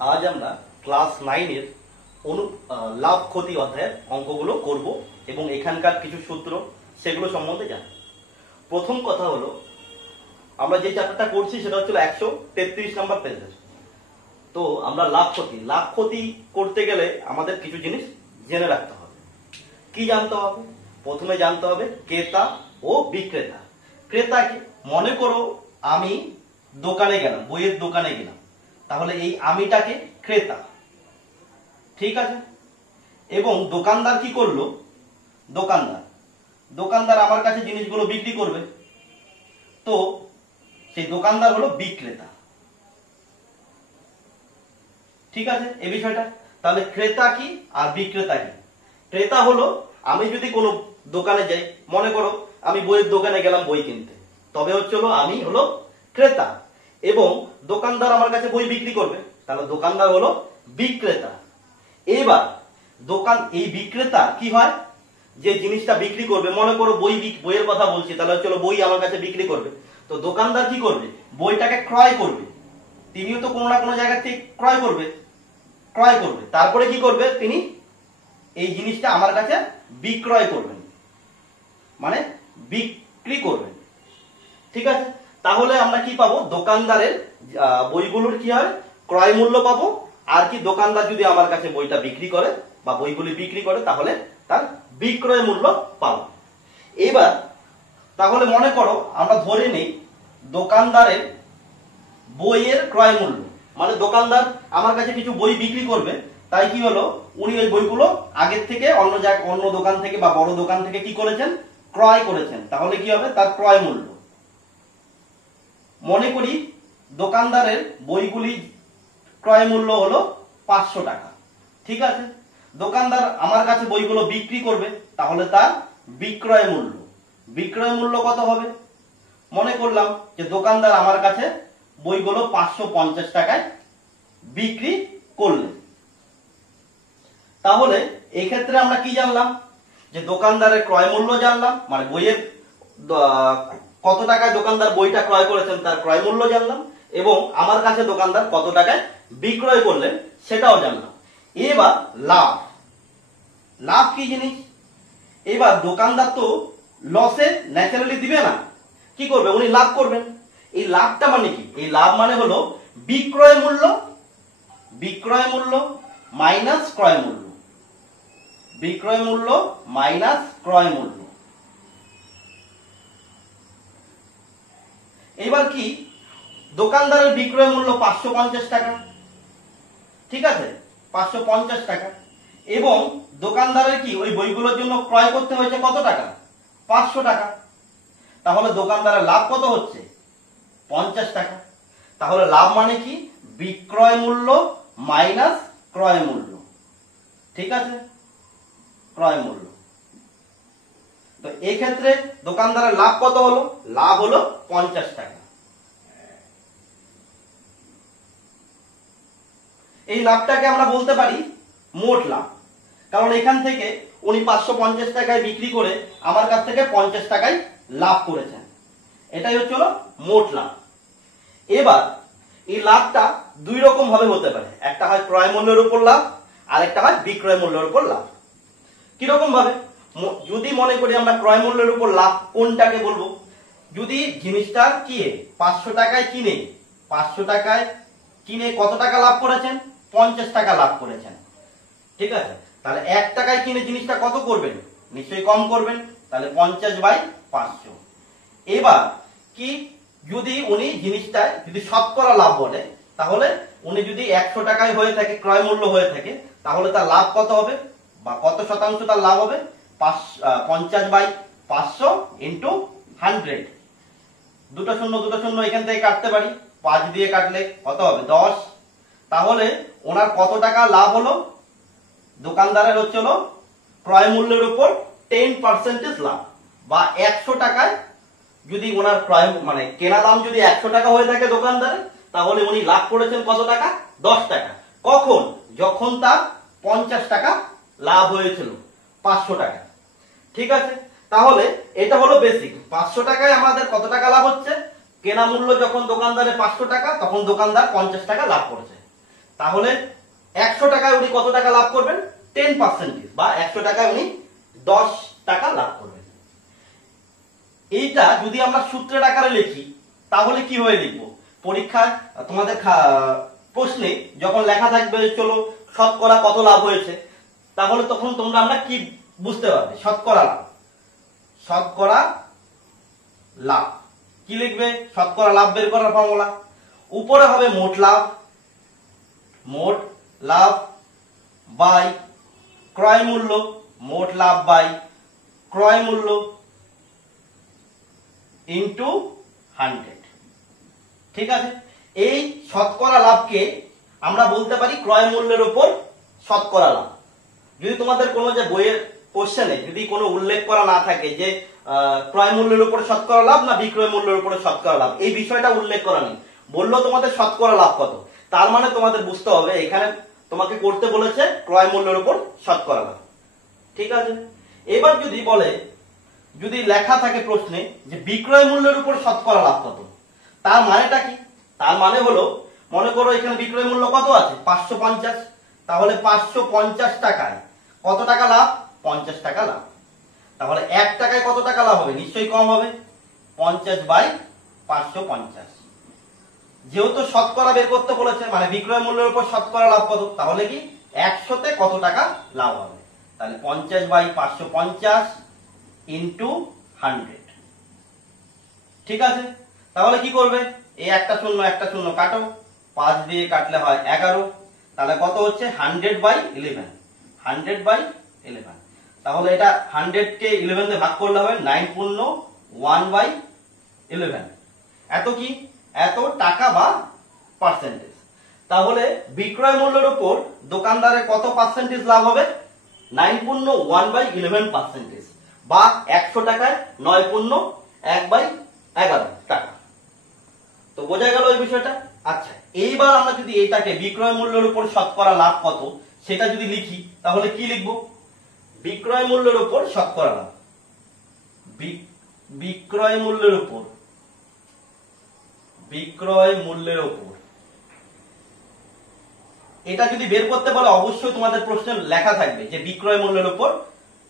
আজ আমরা ক্লাস 9 এর লাভ ক্ষতি অধ্যায়ের অঙ্কগুলো করব এবং এখানকার কিছু সূত্র সেগুলো সম্বন্ধে জানব। প্রথম কথা হলো, আমরা যে চ্যাপ্টারটা করছি সেটা হচ্ছে 133 নম্বর পেজের। তো আমরা লাভ ক্ষতি করতে গেলে আমাদের কিছু জিনিস জেনে রাখতে হবে। কি জানতে হবে? প্রথমে জানতে হবে ক্রেতা ও বিক্রেতা। ক্রেতা কি? মনে করো আমি দোকানে গেলাম, বইয়ের দোকানে গেলাম, তাহলে এই আমিটাকে ক্রেতা, ঠিক আছে। এবং দোকানদার কি করলো? দোকানদার আমার কাছে জিনিসগুলো বিক্রি করবে, তো সেই দোকানদার হলো বিক্রেতা, ঠিক আছে এই বিষয়টা। তাহলে ক্রেতা কি আর বিক্রেতা কি? ক্রেতা হলো আমি যদি কোনো দোকানে যাই, মনে করো আমি বইয়ের দোকানে গেলাম বই কিনতে, তবে হলো আমি হলো ক্রেতা, এবং দোকানদার আমার কাছে বই বিক্রি করবে, তাহলে দোকানদার হলো বিক্রেতা। এবার এই বিক্রেতা কি হয়? যে জিনিসটা বিক্রি করবে, মনে করো বইয়ের কথা বলছি, তাহলে বই আমার কাছে বিক্রি করবে, তো দোকানদার কি করবে? বইটাকে ক্রয় করবে। তিনিও তো কোনো না কোনো জায়গা থেকে ক্রয় করবে, তারপরে কি করবে? তিনি এই জিনিসটা আমার কাছে বিক্রয় করবেন, মানে বিক্রি করবেন, ঠিক আছে। তাহলে আমরা কি পাবো? দোকানদারের বইগুলোর কি হয়? ক্রয় মূল্য পাবো। আর কি, দোকানদার যদি আমার কাছে বইটা বিক্রি করে বা বইগুলি বিক্রি করে, তাহলে তার বিক্রয় মূল্য পাবো। এবার তাহলে মনে করো আমরা ধরে নেই দোকানদারের বইয়ের ক্রয় মূল্য, মানে দোকানদার আমার কাছে কিছু বই বিক্রি করবে, তাই কি হলো, উনি ওই বইগুলো আগের থেকে অন্য দোকান থেকে বা বড় দোকান থেকে কি করেছেন? ক্রয় করেছেন। তাহলে কি হবে? তার ক্রয় মূল্য। মনে করি দোকানদারের বইগুলি ক্রয় মূল্য হলো 500 টাকা, ঠিক আছে। দোকানদার আমার কাছে বইগুলো বিক্রি করবে, তাহলে তার বিক্রয় মূল্য কত হবে? মনে করলাম যে দোকানদার আমার কাছে বইগুলো 550 টাকায় বিক্রি করলেন। তাহলে এক্ষেত্রে আমরা কি জানলাম? যে দোকানদারের ক্রয় মূল্য জানলাম, মানে বইয়ের কত টাকায় দোকানদার বইটা ক্রয় করেছেন তার ক্রয় মূল্য জানলাম, এবং আমার কাছে দোকানদার কত টাকায় বিক্রয় করলেন সেটাও জানলাম। এবার লাভ কি জিনিস? এবার দোকানদার তো লসে ন্যাচারালি দিবে না, কি করবে? উনি লাভ করবেন। এই লাভটা মানে কি? এই লাভ মানে হলো বিক্রয় মূল্য মাইনাস ক্রয় মূল্য, বিক্রয় মূল্য মাইনাস ক্রয় মূল্য। এবার কি, দোকানদারের বিক্রয় মূল্য 550 টাকা, ঠিক আছে, 550 টাকা, এবং দোকানদারের কি ওই বইগুলোর জন্য ক্রয় করতে হয়েছে কত টাকা? 500 টাকা। তাহলে দোকানদারের লাভ কত হচ্ছে? 50 টাকা। তাহলে লাভ মানে কি? বিক্রয় মূল্য মাইনাস ক্রয় মূল্য, ঠিক আছে, ক্রয় মূল্য। তো এই ক্ষেত্রে দোকানদারের লাভ কত হলো? লাভ হলো 50 টাকা। এই লাভটাকে আমরা বলতে পারি মোট লাভ, কারণ এখান থেকে উনি 550 টাকায় বিক্রি করে আমার কাছ থেকে 50 টাকায় লাভ করেছেন, এটাই হচ্ছে মোট লাভ। এবার এই লাভটা দুই রকম ভাবে হতে পারে, একটা হয় ক্রয় মূল্যের উপর লাভ, আর একটা হয় বিক্রয় মূল্যের উপর লাভ। কিরকম ভাবে? যদি মনে করি আমরা ক্রয় মূল্যের উপর লাভ কোনটাকে বলবো? যদি জিনিসটা কি 500 টাকায় কিনে, 500 টাকায় কিনে কত টাকা লাভ করেছেন? 50 টাকা লাভ করেছেন, ঠিক আছে। তাহলে 1 টাকায় কিনে জিনিসটা কত করবেন? নিশ্চয়ই কম করবেন, তাহলে 50/500। এবার কি, যদি উনি জিনিসটায় যদি শতকরা লাভ বলে, তাহলে উনি যদি 100 টাকায় হয়ে থাকে, ক্রয় মূল্য হয়ে থাকে, তাহলে তার লাভ কত হবে বা কত শতাংশ তার লাভ হবে? 50/500 ইন্টু 100। দুটো শূন্য এখান থেকে কাটতে পারি, 5 দিয়ে কাটলে কত হবে? 10। তাহলে ওনার কত টাকা লাভ হলো? দোকানদারের হচ্ছে ক্রয় মূল্যের উপর 10% লাভ, বা 100 টাকায় যদি ওনার ক্রয় মানে কেনা দাম যদি 100 টাকা হয়ে থাকে দোকানদারের, তাহলে উনি লাভ করেছেন কত টাকা? 10 টাকা। কখন? যখন তার 50 টাকা লাভ হয়েছিল 500 টাকা, ঠিক আছে। তাহলে এটা হলো বেসিক। 500 টাকায় আমাদের কত টাকা লাভ হচ্ছে? কেনা মূল্য যখন দোকানদারের 500 টাকা, তখন দোকানদার 50 টাকা লাভ করেছে। তাহলে 100 টাকায় উনি কত টাকা লাভ করবেন? 10% বা 100 টাকায় উনি 10 টাকা লাভ করবেন। এইটা যদি আমরা সূত্রের আকারে লিখি তাহলে কিভাবে লিখবো? পরীক্ষায় তোমাদের প্রশ্নে যখন লেখা থাকবে চলো শতকরা কত লাভ হয়েছে, তাহলে তখন তোমরা আমরা কি বুঝতে পারবে? শতকরা লাভ, শতকরা লাভ কি লিখবে? শতকরা লাভ বের করার ফর্মুলা উপরে হবে মোট লাভ, মোট লাভ বাই ক্রয় মূল্য, মোট লাভ বাই ক্রয় মূল্য ইন্টু 100। ঠিক আছে, এই শতকরা লাভকে আমরা বলতে পারি ক্রয় মূল্যের উপর শতকরা লাভ। যদি তোমাদের কোনো যে বইয়ের কোশ্চেনে যদি কোনো উল্লেখ করা না থাকে যে ক্রয় মূল্যের উপর শতকরা লাভ না বিক্রয় মূল্যের উপর শতকরা লাভ, এই বিষয়টা উল্লেখ করা নেই, বললো তোমাদের শতকরা লাভ কত, তার মানে তোমাদের বুঝতে হবে এখানে তোমাকে করতে বলেছে ক্রয় মূল্যের উপর শতকরা লাভ। ঠিক আছে, এবার যদি বলে, যদি লেখা থাকে প্রশ্নে যে বিক্রয় মূল্যের উপর শতকরা লাভ কত, তার মানেটা কি? তার মানে হলো, মনে করো এখানে বিক্রয় মূল্য কত আছে? 550, তাহলে 550 টাকায় কত টাকা লাভ? 50 টাকা লাভ। তাহলে 1 টাকায় কত টাকা লাভ হবে? নিশ্চয়ই কম হবে, 50/550। যেহেতু শতকরা বের করতে বলেছে মানে বিক্রয় মূল্যের উপর শতকরা লাভ কত, তাহলে কি 100তে কত টাকা লাভ হবে? তাহলে 50/550 ইন্টু 100। ঠিক আছে, তাহলে কি করবে? এই একটা শূন্য একটা শূন্য কাটো, 5 দিয়ে কাটলে হয় 11, তাহলে কত হচ্ছে? 100/11, 100/11। তাহলে এটা 100 কে 11 দিয়ে ভাগ করলে হবে 9 পূর্ণ 1/11। এত কি? এত টাকা বা পার্সেন্টেজ। তাহলে বিক্রয় মূল্যের উপর দোকানদারের কত পার্সেন্টেজ লাভ হবে? 9 পূর্ণ 1/11% বা 100 টাকায় 9 পূর্ণ 1/11 টাকা। তো বোঝা গেল এই বিষয়টা। আচ্ছা, এইবার আমরা যদি এটাকে বিক্রয় মূল্যের উপর শতকরা লাভ কত সেটা যদি লিখি তাহলে কি লিখবো? বিক্রয় মূল্যের উপর শতকরা লাভ, বিক্রয় মূল্যের উপর, বিক্রয় মূল্যের উপর। এটা যদি বের করতে বলে অবশ্যই তোমাদের প্রশ্নে লেখা থাকবে যে বিক্রয় মূল্যের উপর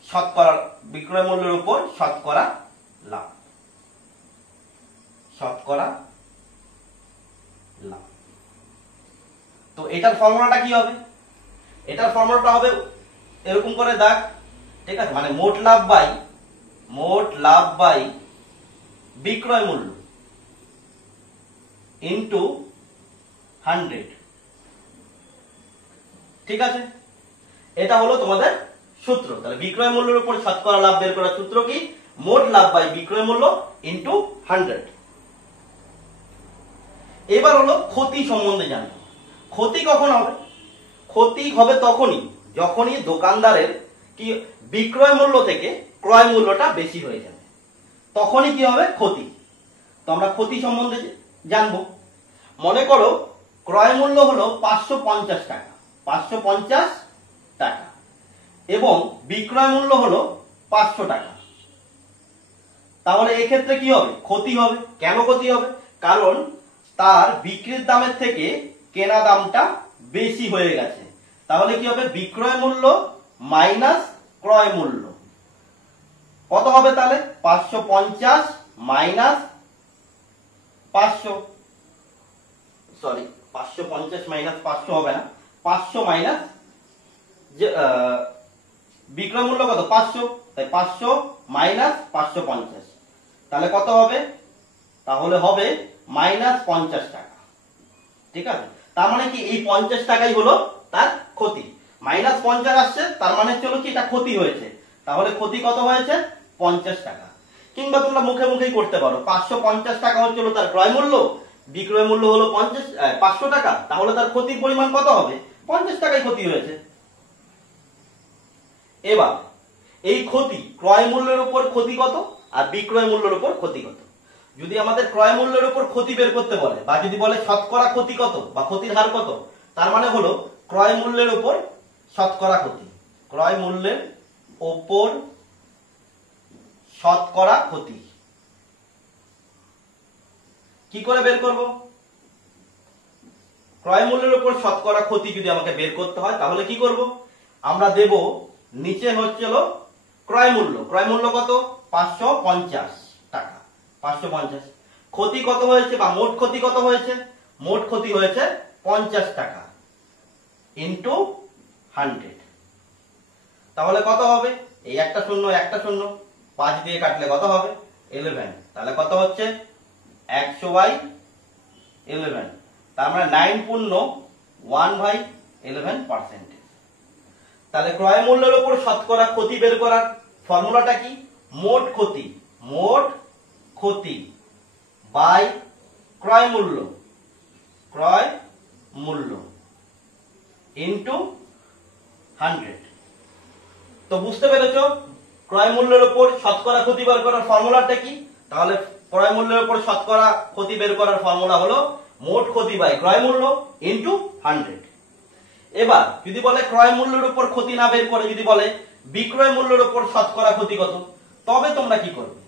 শতকরা, বিক্রয় মূল্যের উপর শতকরা লাভ, শতকরা লাভ। তো এটার ফর্মুলাটা কি হবে? এটার ফর্মুলাটা হবে এরকম করে দাগ, ঠিক আছে, মানে মোট লাভ বাই বিক্রয় মূল্য ইন্টু 100। ঠিক আছে, এটা হলো তোমাদের সূত্র। তাহলে বিক্রয় মূল্যের উপর শতকরা লাভ বের করার সূত্র কি? মোট লাভ বাই বিক্রয় মূল্য ইন্টু 100। এবার হলো ক্ষতি সম্বন্ধে জানবো। ক্ষতি কখন হবে? ক্ষতি হবে তখনই যখনই দোকানদারের কি বিক্রয় মূল্য থেকে ক্রয় মূল্যটা বেশি হয়ে যাবে, তখনই কি হবে? ক্ষতি। তো আমরা ক্ষতি সম্বন্ধে জানবো। মনে করো ক্রয় মূল্য হলো 550 টাকা, 550 টাকা এবং বিক্রয় মূল্য হলো 500 টাকা। তাহলে এক্ষেত্রে কি হবে? ক্ষতি হবে। কেন ক্ষতি হবে? কারণ তার বিক্রির দামের থেকে কেনা দামটা বেশি হয়ে গেছে। তাহলে কি হবে? বিক্রয় মূল্য মাইনাস ক্রয় মূল্য কত হবে? তাহলে 550 মাইনাস 500, সরি 550 মাইনাস 500 হবে না, 500 মাইনাস যে বিক্রয় মূল্য কত? 500, তাই 500 মাইনাস 550, তাহলে কত হবে? তাহলে হবে মাইনাস 50 টাকা। ঠিক আছে, তার মানে কি এই 50 টাকাই হলো তার ক্ষতি। মাইনাস 50 আসছে, তার মানে চলো কি এটা ক্ষতি হয়েছে। তাহলে ক্ষতি কত হয়েছে? 50 টাকা। কিংবা তোমরা মুখে মুখেই করতে পারো, 550 টাকা হচ্ছিল তার ক্রয় মূল্য, বিক্রয় মূল্য হলো 500 টাকা, তাহলে তার ক্ষতির পরিমাণ কত হবে? 50 টাকাই ক্ষতি হয়েছে। এবার এই ক্ষতি ক্রয় মূল্যের উপর ক্ষতি কত আর বিক্রয় মূল্যের উপর ক্ষতি কত? যদি আমাদের ক্রয় মূল্যের উপর ক্ষতি বের করতে বলে বা যদি বলে শতকরা ক্ষতি কত বা ক্ষতির হার কত, তার মানে হলো ক্রয় মূল্যের উপর শতকরা ক্ষতি, ক্রয় মূল্যের উপর শতকরা ক্ষতি। কি করে বের করব? ক্রয় মূল্যের উপর শতকরা ক্ষতি যদি আমাকে বের করতে হয় তাহলে কি করব, আমরা দেব নিচে হচ্ছে হলো ক্রয় মূল্য। ক্রয় মূল্য কত? 550 টাকা। 550। ক্ষতি কত হয়েছে বা মোট ক্ষতি কত হয়েছে? মোট ক্ষতি হয়েছে 50 টাকা ইন্টু 100। তাহলে কত হবে? এই একটা শূন্য একটা শূন্য 5 দিয়ে কাটলে কত হবে? 11। তাহলে কত হচ্ছে? 100/11। তার মানে 9 পূর্ণ 1/11%। তাহলে ক্রয় মূল্যের উপর শতকরা ক্ষতি বের করার ফর্মুলাটা কি? মোট ক্ষতি, মোট ক্ষতি বাই ক্রয় মূল্য, ক্রয় মূল্য ইন্টু 100। তো বুঝতে পেরেছো ক্রয় মূল্যের উপর শতকরা ক্ষতি বের করার ফর্মুলাটা কি? তাহলে ক্রয় মূল্যের উপর শতকরা ক্ষতি বের করার ফর্মুলা হলো মোট ক্ষতি বাই ক্রয় মূল্য ইন্টু 100। এবার যদি বলে ক্রয় মূল্যের উপর ক্ষতি না বের করে যদি বলে বিক্রয় মূল্যের উপর শতকরা ক্ষতি কত, তবে তোমরা কি করবে?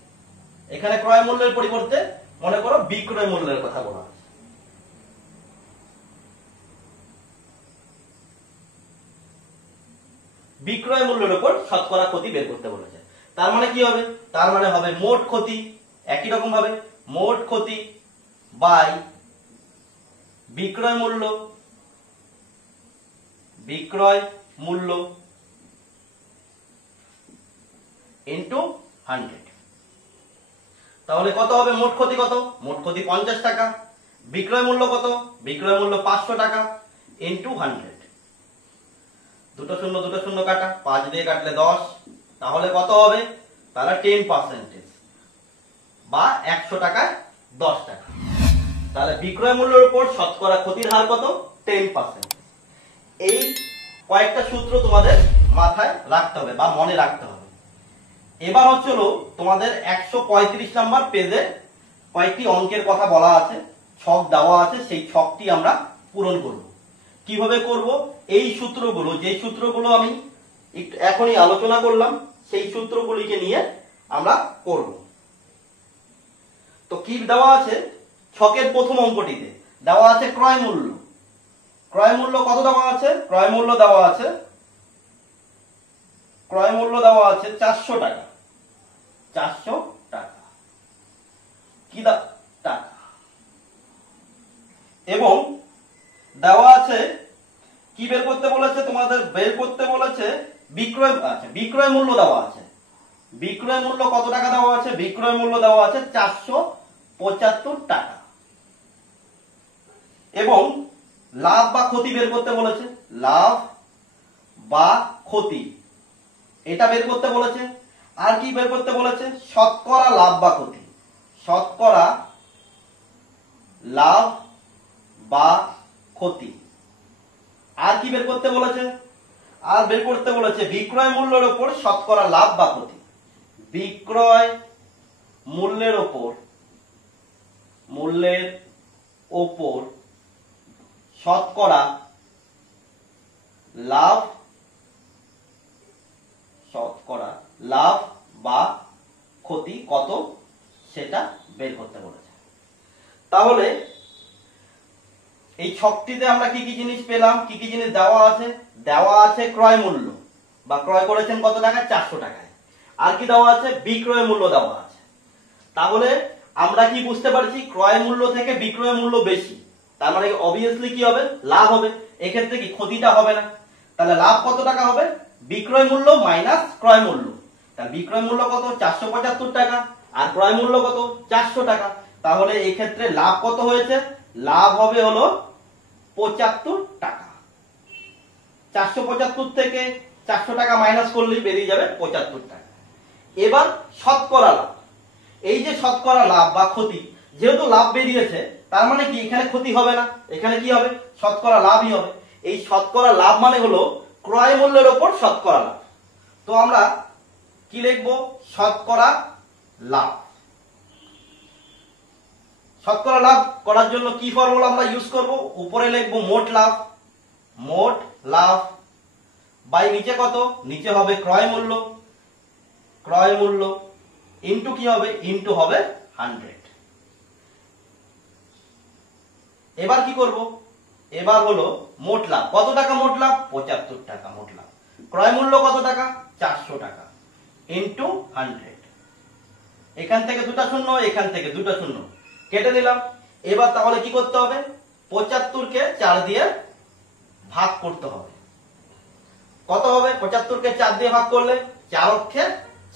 এখানে ক্রয় মূল্যের পরিবর্তে মনে করো বিক্রয় মূল্যের কথা বলা আছে। বিক্রয় মূল্যের উপর শতকরা ক্ষতি বের করতে বলেছে। তার মানে কি হবে? তার মানে হবে মোট ক্ষতি, একই রকম ভাবে মোট ক্ষতি বাই বিক্রয় মূল্য, বিক্রয় মূল্য ইন্টু 100। তাহলে কত হবে? মোট ক্ষতি কত? মোট ক্ষতি 50 টাকা। বিক্রয় মূল্য কত? বিক্রয় মূল্য 500 টাকা ইন্টু 100। দুটো শূন্য দুটো শূন্য কাটা, 5 দিয়ে কাটলে 10। তাহলে কত হবে? তাহলে 10% বা 100 টাকায় 10 টাকা। তাহলে বিক্রয় মূল্যের উপর শতকরা ক্ষতির হার কত? 10%। এই কয়েকটা সূত্র তোমাদের মাথায় রাখতে হবে বা মনে রাখতে হবে। এবার হচ্ছে তোমাদের 135 নাম্বার পেজে কয়েকটি অঙ্কের কথা বলা আছে, ছক দেওয়া আছে, সেই ছকটি আমরা পূরণ করব। কিভাবে করব? এই সূত্রগুলো, যে সূত্রগুলো আমি এখনই আলোচনা করলাম, সেই সূত্রগুলিকে নিয়ে আমরা করব। তো কি দেওয়া আছে? ছকের প্রথম অঙ্কটিতে দেওয়া আছে ক্রয় মূল্য। ক্রয় মূল্য কত দেওয়া আছে? ক্রয় মূল্য দেওয়া আছে, ক্রয় মূল্য দেওয়া আছে 400 টাকা। 400 টাকা কি টাকা। এবং দেওয়া আছে কি বের করতে বলেছে? তোমাদের বের করতে বলেছে বিক্রয়, আচ্ছা বিক্রয় মূল্য দেওয়া আছে। বিক্রয় মূল্য কত টাকা দেওয়া আছে? বিক্রয় মূল্য দেওয়া আছে 475 টাকা। এবং লাভ বা ক্ষতি বের করতে বলেছে, লাভ বা ক্ষতি এটা বের করতে বলেছে। আর কি বের করতে বলেছে? শতকরা লাভ বা ক্ষতি, শতকরা লাভ বা ক্ষতি। আর কি বের করতে বলেছে? আর বের করতে বলেছে বিক্রয় মূল্যের উপর শতকরা লাভ বা ক্ষতি। বিক্রয় মূল্যের উপর, মূল্যের উপর শতকরা লাভ, শতকরা লাভ বা ক্ষতি কত সেটা বের করতে বলেছে। তাহলে এই ছকটিতে আমরা কি কি জিনিস পেলাম? কি কি জিনিস দেওয়া আছে? দেওয়া আছে ক্রয় মূল্য বা ক্রয় করেছেন কত টাকায়? 400 টাকায়। আর কি দেওয়া আছে? বিক্রয় মূল্য দেওয়া আছে। তাহলে আমরা কি বুঝতে পারছি? ক্রয় মূল্য থেকে বিক্রয় মূল্য বেশি, তার মানে অবভিয়াসলি কি হবে? লাভ হবে। এক্ষেত্রে কি ক্ষতিটা হবে না। তাহলে লাভ কত টাকা হবে? বিক্রয় মূল্য মাইনাস ক্রয় মূল্য। তাহলে বিক্রয় মূল্য কত? 475 টাকা। আর ক্রয় মূল্য কত? 400 টাকা। তাহলে এই ক্ষেত্রে লাভ কত হয়েছে? লাভ হবে হলো 75 টাকা। 475 থেকে 400 টাকা মাইনাস করলেই বেরিয়ে যাবে 75 টাকা। এবার শতকরা লাভ, এই যে শতকরা লাভ বা ক্ষতি, যেহেতু লাভ বেরিয়েছে তার মানে কি এখানে ক্ষতি হবে না, এখানে কি হবে? শতকরা লাভই হবে। এই শতকরা লাভ মানে হলো ক্রয় মূল্যের উপর শতকরা লাভ। তো আমরা কি লিখবো? শতকরা লাভ। শতকরা লাভ করার জন্য কি ফর্মুলা আমরা ইউজ করব? উপরে লিখবো মোট লাভ, মোট লাভ বাই নিচে কত? নিচে হবে ক্রয় মূল্য, ক্রয় মূল্য ইনটু কি হবে? ইনটু হবে 100। এবার কি করব? এবার হলো মোট লাভ। কত টাকা মোট লাভ? 75 টাকা মোট লাভ। ক্রয় মূল্য কত টাকা? 400 টাকা ইন্টু 100। এখান থেকে দুটা শূন্য, এখান থেকে দুটা শূন্য কেটে দিলাম। এবার তাহলে কি করতে হবে? 75 কে 4 দিয়ে ভাগ করতে হবে। কত হবে? 75 কে 4 দিয়ে ভাগ করলে 4 অক্ষে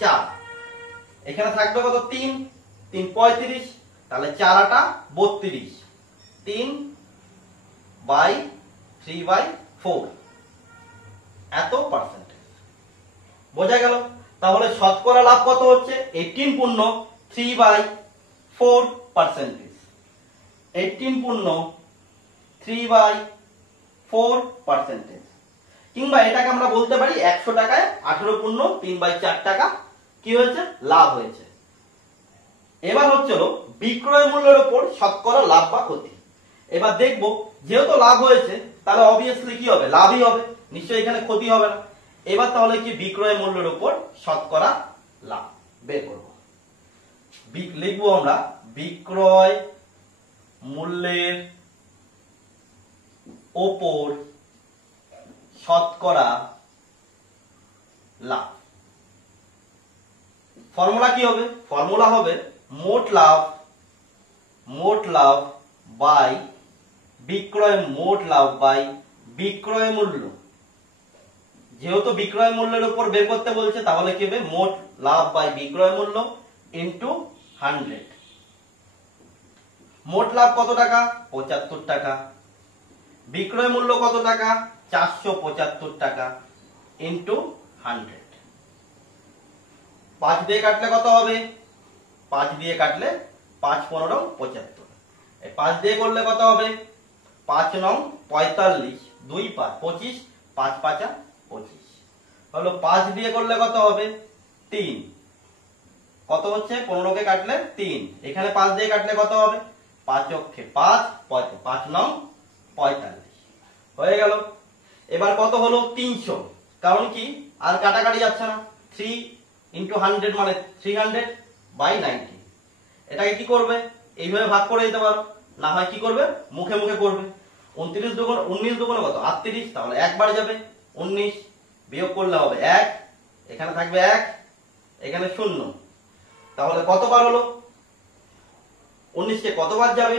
4, এখানে থাকবে কত? 3, 3 35, তাহলে 4 আটা 32, 3/3/4 এত পার্সেন্টেজ। বোঝা গেল? তাহলে শতকরা লাভ কত হচ্ছে? 18 পূর্ণ 3/4%। 18 পূর্ণ 3/4%। কিংবা এটাকে আমরা বলতে পারি 100 টাকায় 18 পূর্ণ 3/4 টাকা কি হয়েছে? লাভ হয়েছে। এবার হচ্ছিল বিক্রয় মূল্যের উপর শতকরা লাভ বা ক্ষতি। এবার দেখবো যেহেতু লাভ হয়েছে তাহলে অবভিয়াসলি কি হবে? লাভই হবে, নিশ্চয়ই এখানে ক্ষতি হবে না। এবার তাহলে কি বিক্রয় মূল্যের উপর শতকরা লাভ বের করব। লিখবো আমরা বিক্রয় মূল্যের ওপর শতকরা লাভ। ফর্মুলা কি হবে? ফর্মুলা হবে মোট লাভ বাই মোট লাভ বাই বিক্রয় মূল্য। যেহেতু বিক্রয় মূল্যের উপর বের করতে বলছে তাহলে কি হবে? মোট লাভ বাই বিক্রয় মূল্য ইন্টু 100। মোট লাভ কত টাকা? 75 টাকা। বিক্রয় মূল্য কত টাকা? 475 টাকা ইন্টু 100। 5 দিয়ে কাটলে কত হবে? 5 দিয়ে কাটলে 5 15 75। এই 5 দিয়ে করলে কত হবে? 5 9 45, 2 5 25, 5 5 25 হলো। 5 দিয়ে করলে কত হবে? 3। কত হচ্ছে? 15 কে কাটলে 3। এখানে 5 দিয়ে কাটলে কত হবে? 5 অক্ষে 5, 5 9 45 হয়ে গেল। এবার কত হলো? 300। কারণ কি আর কাটাকাটি যাচ্ছে না। 3 ইন্টু 100 মানে 300/90। এটাকে কি করবে? এইভাবে ভাগ করে দিতে পারো, না হয় কি করবে? মুখে মুখে করবে। 19 দুগুণে কত? 38, তাহলে 1 বার যাবে। 19 বিয়োগ করলে হবে 1, এখানে থাকবে 1, এখানে 0। তাহলে কতবার হলো? 19 কে কতবার যাবে?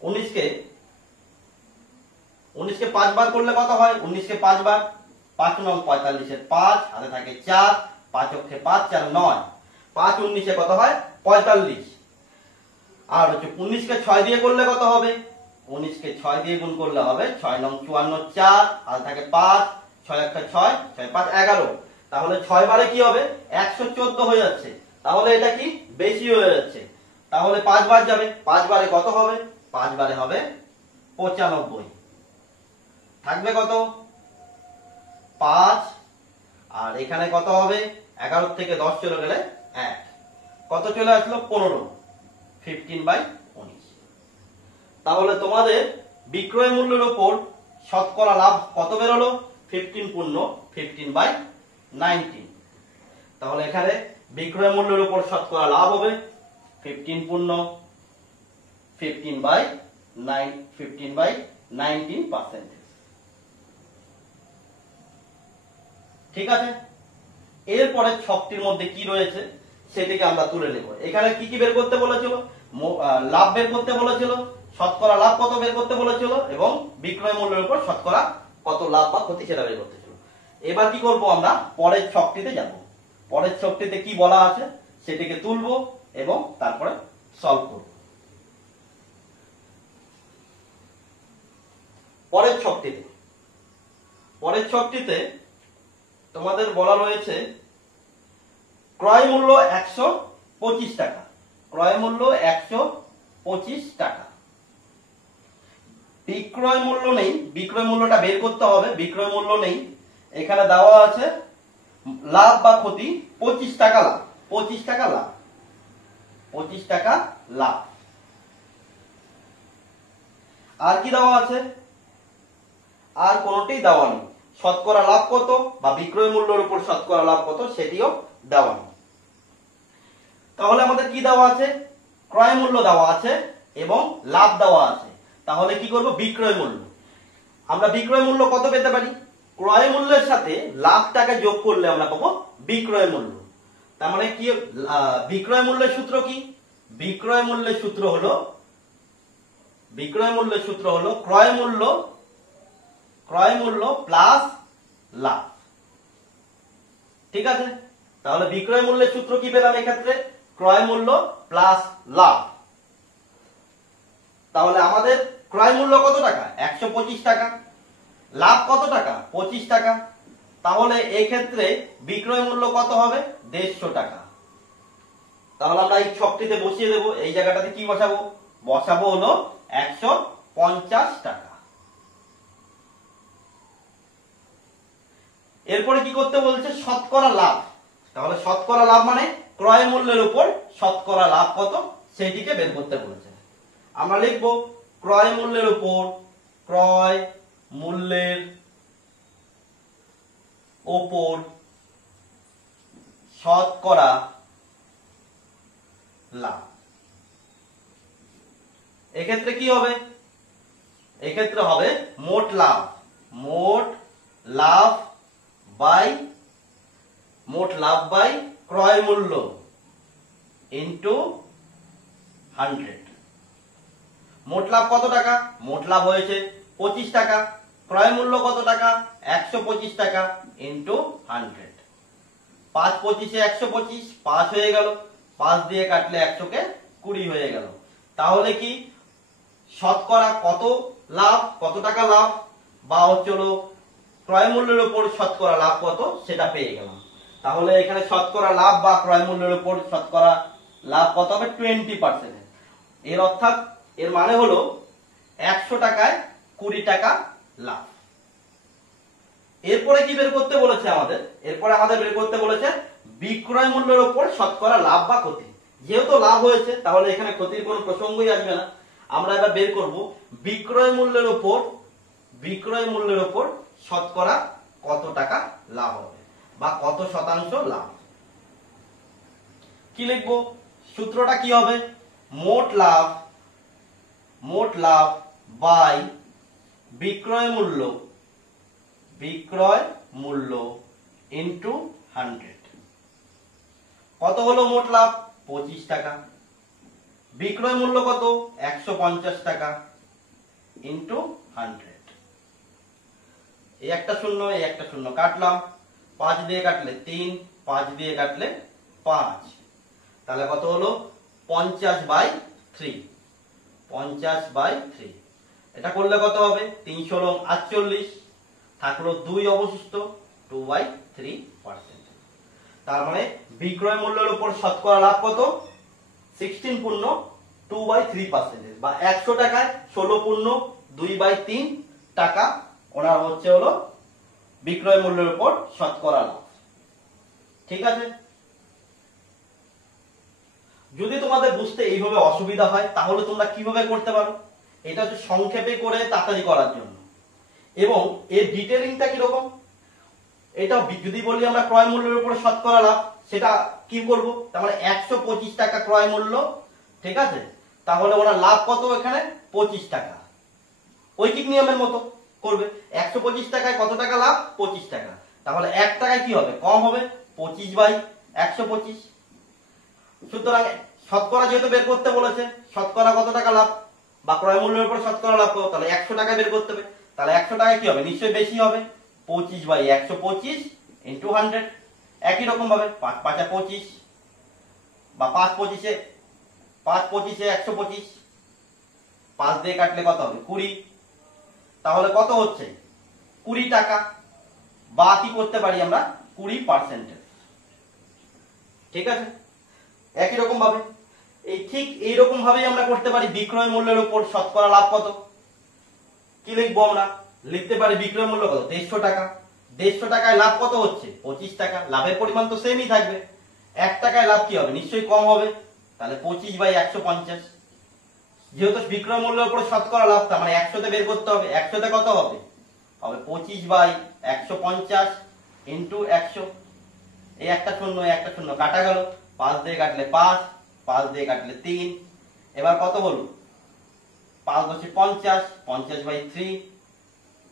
19 কে 5 বার করলে কত হয়? 19 কে 5 বার, 5 9 45 এর 5 হাতে থাকে 4, 5 অক্ষে 5 4 9, 5 19 এ কত হয়? 45। আর হচ্ছে 19 কে 6 দিয়ে করলে কত হবে? 19 কে 6 দিয়ে গুণ করলে হবে 6 9 54 4 হাতে থাকে 5, 6 অক্ষে 6 6 5 11। তাহলে 6 বারে কি হবে? 114 হয়ে যাচ্ছে। তাহলে এটা কি বেশি হয়ে যাচ্ছে। তাহলে 5 বার যাবে। 5 বারে কত হবে? 5 বারে হবে 95। থাকবে কত? 5। আর এখানে কত হবে? 11 থেকে 10 চলে গেলে 1, কত চলে আসলো? 15, 15/19। তাহলে তোমাদের বিক্রয় মূল্যের উপর শতকরা লাভ কত বেরোলো? 15 পূর্ণ 15/19। তাহলে এখানে বিক্রয় মূল্যের উপর শতকরা লাভ হবে 15 পূর্ণ 15/19%। ঠিক আছে। এরপরে ছকটির মধ্যে কি রয়েছে সেটিকে আমরা তুলে নেব। এখানে কি কি বের করতে বলেছিল? লাভ বের করতে বলেছিল, শতকরা লাভ কত বের করতে বলেছিল, এবং বিক্রয় মূল্যের উপর শতকরা কত লাভ বা ক্ষতি সেটা বের করতে ছিল। এবার কি করব? আমরা পরের ছকটিতে যাব। পরের ছকটিতে কি বলা আছে সেটিকে তুলব এবং তারপরে সলভ করব। পরের ছকটিতে তোমাদের বলা রয়েছে ক্রয় মূল্য 125 টাকা। ক্রয় মূল্য 125 টাকা। বিক্রয় মূল্য নেই, বিক্রয় মূল্যটা বের করতে হবে। বিক্রয় মূল্য নেই, এখানে দেওয়া আছে লাভ বা ক্ষতি 25 টাকা লাভ। 25 টাকা লাভ, 25 টাকা লাভ। আর কি দেওয়া আছে? আর কোনটি দেওয়া নেই। শতকরা লাভ কত বা বিক্রয় মূল্যের উপর শতকরা লাভ কত সেটিও দেওয়া নেই। তাহলে আমাদের কি দেওয়া আছে? ক্রয় মূল্য দেওয়া আছে এবং লাভ দেওয়া আছে। তাহলে কি করব, বিক্রয় মূল্য। আমরা বিক্রয় মূল্য কত পেতে পারি, ক্রয় মূল্যের সাথে লাখ টাকা যোগ করলে আমরা পাবো বিক্রয় মূল্য। তার মানে কি, বিক্রয় মূল্যের সূত্র কি, বিক্রয় মূল্যের সূত্র হলো ক্রয় মূল্য প্লাস লাভ। ঠিক আছে, তাহলে বিক্রয় মূল্যের সূত্র কি পেলাম এক্ষেত্রে, ক্রয় মূল্য প্লাস লাভ। তাহলে আমাদের ক্রয় মূল্য কত টাকা, 125 টাকা, লাভ কত টাকা, 25 টাকা। তাহলে এই ক্ষেত্রে বিক্রয় মূল্য কত হবে, 150 টাকা। তাহলে আমরা এই ছকটিতে বসিয়ে দেব, এই জায়গাটাতে কি বসাবো হলো 150 টাকা। এরপরে কি করতে বলছে, শতকরা লাভ। তাহলে শতকরা লাভ মানে ক্রয় মূল্যের উপর শতকরা লাভ কত সেটিকে বের করতে বলেছে। আমরা লিখবো ক্রয় মূল্যের উপর শতকরা লাভ। এক্ষেত্রে কি হবে, এক্ষেত্রে হবে মোট লাভ বাই ক্রয় মূল্য ইনটু 100। মোট লাভ কত টাকা, মোট লাভ হয়েছে 25 টাকা, ক্রয় মূল্য কত টাকা, 125 টাকা ইনটু 100। 5 25 125, 5 হয়ে গেল, 5 দিয়ে কাটলে 100 কে 20 হয়ে গেল। তাহলে কি শতকরা কত টাকা লাভ, বা হলো ক্রয় মূল্যের উপর শতকরা লাভ কত সেটা পেয়ে গেলাম। তাহলে এখানে শতকরা লাভ বা ক্রয় মূল্যের উপর শতকরা লাভ কত হবে, 20%। এর মানে হলো 100 টাকায় 20 টাকা লাভ। এরপরে কি বের করতে বলেছে আমাদের বের করতে বলেছে বিক্রয় মূল্যের উপর শতকরা লাভ বা ক্ষতি। যেহেতু লাভ হয়েছে তাহলে এখানে ক্ষতির কোনো প্রসঙ্গই আসবে না। আমরা এবার বের করব বিক্রয় মূল্যের উপর শতকরা কত টাকা লাভ হবে বা কত শতাংশ লাভ। কি লিখবো, সূত্রটা কি হবে, মোট লাভ বাই বিক্রয় মূল্য ইনটু 100। কত হলো মোট লাভ, 25 টাকা, বিক্রয় মূল্য কত, 150 টাকা ইনটু 100। এই একটা শূন্য কাটলাম, 5 দিয়ে কাটলে 3, 5 দিয়ে কাটলে 5, তাহলে কত হলো 50/3। এটা করলে কত হবে, 348, থাকলো 2 অবশিষ্ট, 2/3%। তার মানে বিক্রয় মূল্যের উপর শতকরা লাভ কত, 16 পূর্ণ 2/3%, বা 100 টাকায় 16 পূর্ণ 2/3 টাকা ওনার হলো বিক্রয় মূল্যের উপর শতকরা লাভ। ঠিক আছে, যদি তোমাদের বুঝতে এইভাবে অসুবিধা হয় তাহলে তোমরা কিভাবে করতে পারো, এটা হচ্ছে সংক্ষেপে করে তাড়াতাড়ি করার জন্য। এবং এর ডিটেইলিংটা কিরকম, এটা যদি বলি আমরা ক্রয় মূল্যের উপর শতকরা লাভ, সেটা কি করব, তার মানে 125 টাকা ক্রয় মূল্য, ঠিক আছে, তাহলে ওনার লাভ কত, এখানে 25 টাকা, ঐকিক নিয়মের মতো করবে। 125 টাকায় কত টাকা লাভ, 25 টাকা, তাহলে 1 টাকায় কি হবে, কম হবে, 25/125। সুতরাং শতকরা যেহেতু বের করতে বলেছে, শতকরা কত টাকা লাভ বা ক্রয় মূল্যের উপর শতকরা লাভ কত, তাহলে 100 টাকা বের করতে হবে। তাহলে 100 টাকায় কি হবে, নিশ্চয়ই বেশি হবে, 25/125 ইনটু 100। একই রকম ভাবে 5 5 25, বা 5 25 125, 5 দিয়ে কাটলে কত হবে, 20। তাহলে কত হচ্ছে, 20 টাকা, বা কি করতে পারি আমরা, 20%। ঠিক আছে, একই রকম ভাবে ঠিক এইরকম ভাবেই আমরা করতে পারি বিক্রয় মূল্যের উপর শতকরা লাভ কত। কি লিখবো, আমরা লিখতে পারি বিক্রয় মূল্য কত, 150 টাকা। 150 টাকায় লাভ কত হচ্ছে, 25 টাকা, লাভের পরিমাণ তো সেমই থাকবে। 1 টাকায় লাভ কি হবে, নিশ্চয়ই কম হবে, তাহলে 25/150। যেহেতু বিক্রয় মূল্যের উপর শতকরা লাভ, তার মানে 100তে বের করতে হবে, 100তে কত হবে, 25/150 ইনটু 100। এই একটা শূন্য কাটা গেল, 5 দিয়ে কাটলে 5, 5 দিয়ে কাটলে 3, এবার কত হলো 5×10 50/3,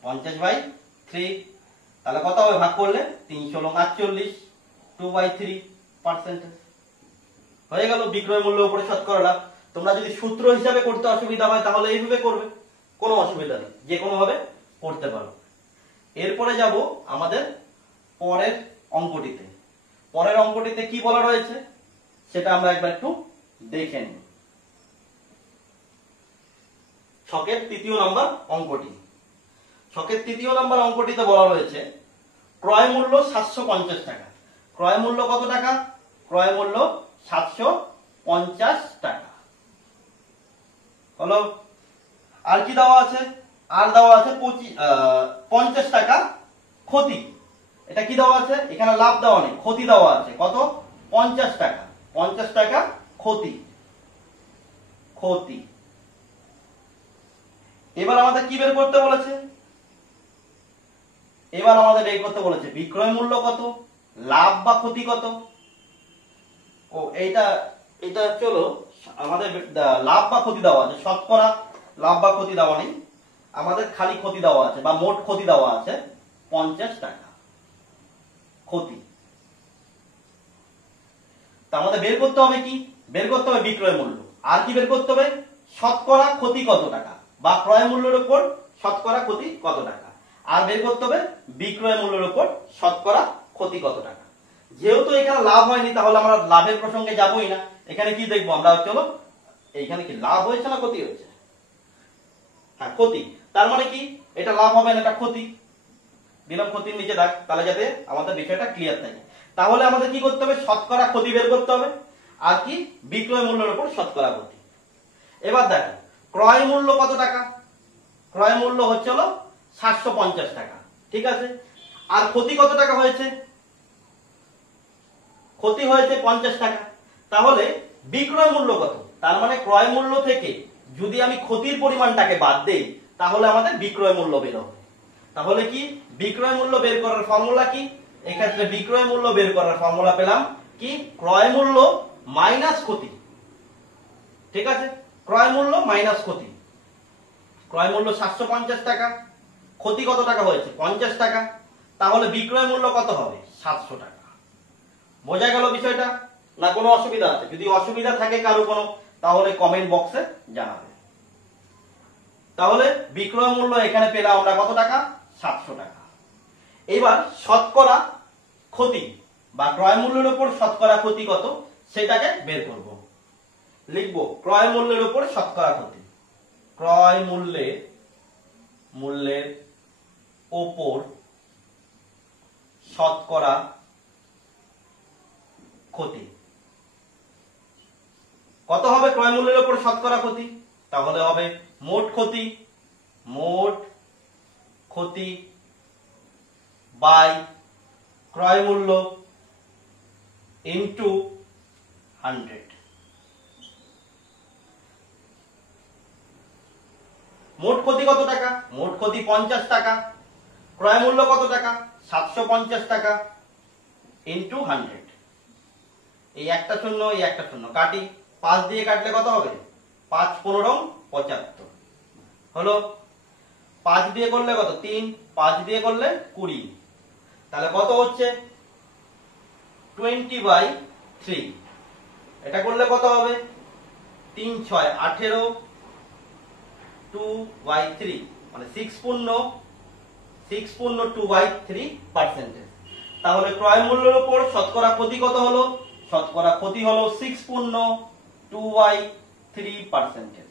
50/3, তাহলে কত হবে ভাগ করলে 348, 2/3%। হয়ে গেল বিক্রয় মূল্যের উপরে শতকরা লাভ। তোমরা যদি সূত্র হিসাবে করতে অসুবিধা হয় তাহলে এইভাবে করবে, কোনো অসুবিধা নেই, যে কোনো ভাবে করতে পারো। এরপরে যাব আমাদের পরের অঙ্কটিতে। পরের অঙ্কটিতে কি বলা রয়েছে সেটা আমরা একবার একটু দেখে নিই। ছকের তৃতীয় নাম্বার অঙ্কটি। ছকের তৃতীয় নাম্বার অঙ্কটিতে বলা রয়েছে ক্রয় মূল্য 750 টাকা। ক্রয় মূল্য কত টাকা? ক্রয় মূল্য 750 টাকা। হলো। আর কি দেওয়া আছে? আর দেওয়া আছে 50 টাকা ক্ষতি। এটা কি দেওয়া আছে? এখানে লাভ দেওয়া নেই, ক্ষতি দেওয়া আছে। কত? 50 টাকা। 50 টাকা ক্ষতি। ক্ষতি। এবার আমাদের কি বের করতে বলেছে? এবার আমাদের বের করতে বলেছে বিক্রয় মূল্য কত, লাভ বা ক্ষতি কত। ও এটা চলো আমাদের লাভ বা ক্ষতি দেওয়া আছে, শতকরা লাভ বা ক্ষতি দেওয়া নেই, আমাদের খালি ক্ষতি দেওয়া আছে বা মোট ক্ষতি দেওয়া আছে 50 টাকা ক্ষতি। তা আমাদের বের করতে হবে কি? বের করতে হবে বিক্রয় মূল্য। আর কি বের করতে হবে? শতকরা ক্ষতি কত টাকা বা ক্রয় মূল্যের উপর শতকরা ক্ষতি কত টাকা। আর বের করতে হবে বিক্রয় মূল্যের উপর শতকরা ক্ষতি কত টাকা। যেহেতু এখানে লাভ হয়নি তাহলে আমরা লাভের প্রসঙ্গে যাবই না। এখানে কি দেখবো আমরা? চলো, এইখানে কি লাভ হয়েছে না ক্ষতি হয়েছে? হ্যাঁ, ক্ষতি। তার মানে কি এটা লাভ হবে না, এটা ক্ষতি। দিলাম ক্ষতির নিচে দাগ, তাহলে যাতে আমাদের বিষয়টা ক্লিয়ার থাকে। তাহলে আমাদের কি করতে হবে? শতকরা ক্ষতি বের করতে হবে, আর কি বিক্রয় মূল্যের উপর শতকরা ক্ষতি। এবার দেখো ক্রয় মূল্য কত টাকা? ক্রয় মূল্য হচ্ছে হলো 750 টাকা, ঠিক আছে। আর ক্ষতি কত টাকা হয়েছে? ক্ষতি হয়েছে 50 টাকা। তাহলে বিক্রয় মূল্য কত? তার মানে ক্রয় মূল্য থেকে যদি আমি ক্ষতির পরিমাণটাকে বাদ দেই তাহলে আমাদের বিক্রয় মূল্য বের হবে। তাহলে কি বিক্রয় মূল্য বের করার ফর্মুলা কি? এক্ষেত্রে বিক্রয় মূল্য বের করার ফর্মুলা পেলাম কি? ক্রয় মূল্য মাইনাস ক্ষতি, ঠিক আছে। ক্রয় মূল্য মাইনাস ক্ষতি। ক্রয় মূল্য 750 টাকা, ক্ষতি কত টাকা হয়েছে? 50 টাকা। তাহলে বিক্রয় মূল্য কত হবে? 700 টাকা। বোঝা গেল বিষয়টা? না কোনো অসুবিধা আছে? যদি অসুবিধা থাকে কারো কোনো, তাহলে কমেন্ট বক্সে জানাবে। তাহলে বিক্রয় মূল্য এখানে পেলাম আমরা কত টাকা? 700 টাকা। এবার শতকরা ক্ষতি বা ক্রয় মূল্যের উপর শতকরা ক্ষতি কত সেটাকে বের করব। লিখব ক্রয় মূল্যের উপর শতকরা ক্ষতি। ক্রয় মূল্যের উপর শতকরা ক্ষতি কত হবে? ক্রয় মূল্যের উপর শতকরা ক্ষতি তাহলে হবে মোট ক্ষতি বাই ক্রয় মূল্য ইনটু 100। মোট ক্ষতি কত টাকা? মোট ক্ষতি 50 টাকা। ক্রয় মূল্য কত টাকা? 750 টাকা ইনটু 100। এই একটা শূন্য, এই একটা শূন্য কাটি, 5 দিয়ে কাটলে কত হবে? 5 15 75 হলো। 5 দিয়ে করলে কত? 3। 5 দিয়ে করলে 20। তাহলে কত হচ্ছে? 20/3। এটা করলে কত হবে? 3 6 18, 2/3 মানে 6.2/3%। তাহলে ক্রয় মূল্যের উপর শতকরা ক্ষতি কত হলো? শতকরা ক্ষতি হলো 6.2/3%,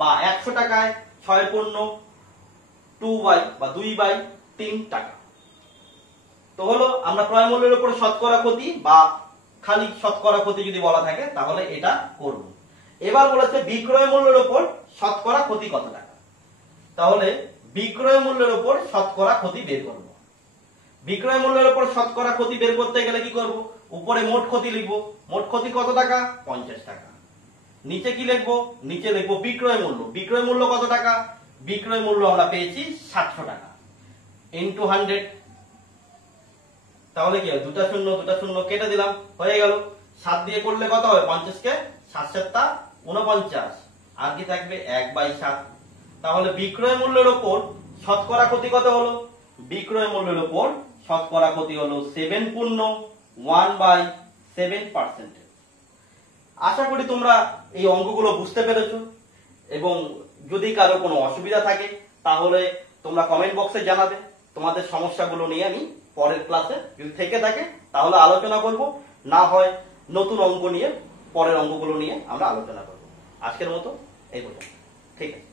বা 100 টাকায় 6.2/3 টাকা। তো হলো আমরা ক্রয় মূল্যের উপর শতকরা ক্ষতি বা খালি শতকরা ক্ষতি যদি বলা থাকে তাহলে এটা করব। এবার বলেছে বিক্রয় মূল্যের উপর শতকরা ক্ষতি কত টাকা। তাহলে বিক্রয় মূল্যের উপর শতকরা ক্ষতি বের করব। বিক্রয় মূল্যের উপর শতকরা ক্ষতি বের করতে গেলে কি করব? উপরে মোট ক্ষতি লিখব। মোট ক্ষতি কত টাকা? 50 টাকা। নিচে কি লিখবো? নিচে লিখবো বিক্রয় মূল্য। বিক্রয় মূল্য কত টাকা? বিক্রয় মূল্য আমরা পেয়েছি 700 টাকা ইনটু 100। তাহলে কি হয়? দুটা শূন্য কেটে দিলাম, হয়ে গেল। 7 দিয়ে করলে কত হবে? 50 কে 7 7 49, আর কি থাকবে 1/7। তাহলে বিক্রয় মূল্যের উপর শতকরা ক্ষতি কত হলো? বিক্রয় মূল্যের উপর শতকরা ক্ষতি হলো 7/1/7%। আশা করি তোমরা এই অঙ্কগুলো বুঝতে পেরেছো, এবং যদি কারো কোনো অসুবিধা থাকে তাহলে তোমরা কমেন্ট বক্সে জানাবে। তোমাদের সমস্যাগুলো নিয়ে আমি পরের ক্লাসে যদি থেকে থাকে তাহলে আলোচনা করব, না হয় নতুন অঙ্ক নিয়ে পরের অঙ্কগুলো নিয়ে আমরা আলোচনা করব। আজকের মতো এই পর্যন্ত, ঠিক আছে।